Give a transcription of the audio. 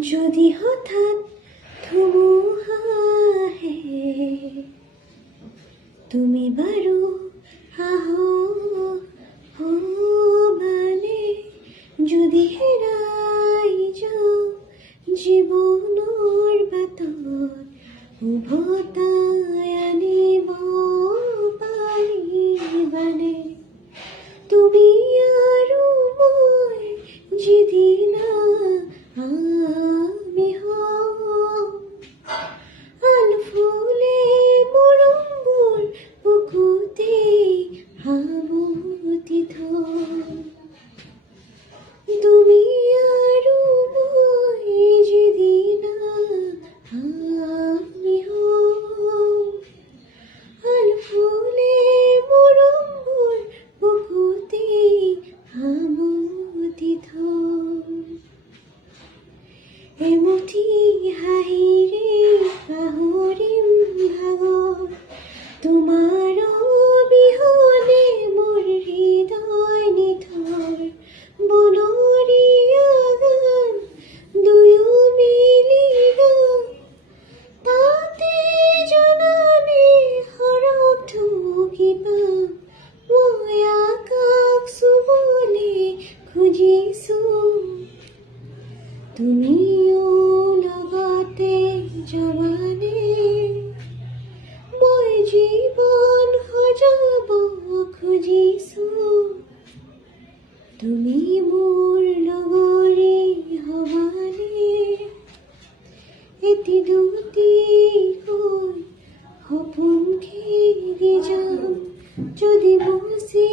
যদি হঠাৎ ধুমুহা আহে তুমি বাৰু আহো মানে যদি হেৰাই যাওঁ জীৱনৰ বাটত উভতাই আনিব পাৰিবানে তুমি আৰু মই যিদিনা আমি হওঁ আলফুলে মৰমবোৰ বুকুতে সামুতি থওঁ তুমি আৰু মই যিদিনা আমি হওঁ আলফুলে মৰমবোৰ বুকুতে সামুতি থওঁ এমুঠি হাঁহিৰে পাহৰিম ভাগৰ তোমাৰ অবিহনে মোৰ হৃদয় নিথৰ বনৰীয়া গান দুয়ো মিলি গাম তাতে জানানে সৰগ ঢুকি পাম মই আকাশ চুবলৈ খুজিছোঁ তুমিও লগতে যাবানে মই জীৱন সজাব খুজিছোঁ তুমি মোৰ লগৰী হবানে এটি দুটি হৈ সপোন খেলি যাম যদি মুচি